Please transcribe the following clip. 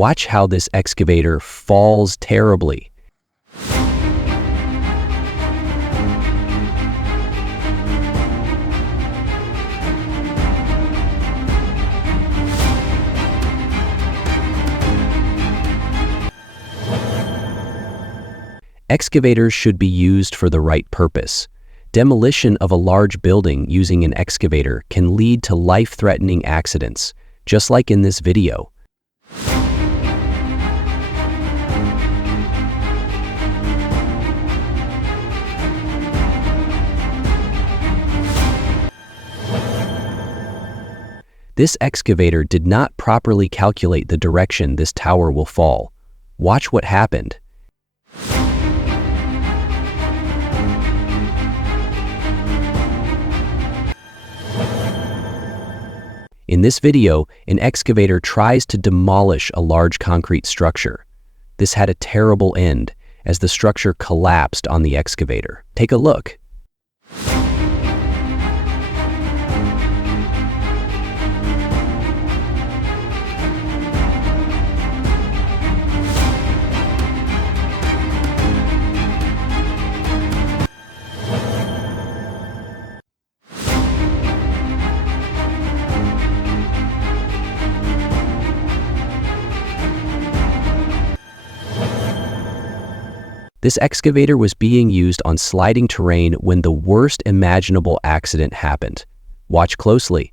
Watch how this excavator falls terribly. Excavators should be used for the right purpose. Demolition of a large building using an excavator can lead to life-threatening accidents, just like in this video. This excavator did not properly calculate the direction this tower will fall. Watch what happened. In this video, an excavator tries to demolish a large concrete structure. This had a terrible end, as the structure collapsed on the excavator. Take a look. This excavator was being used on sliding terrain when the worst imaginable accident happened. Watch closely.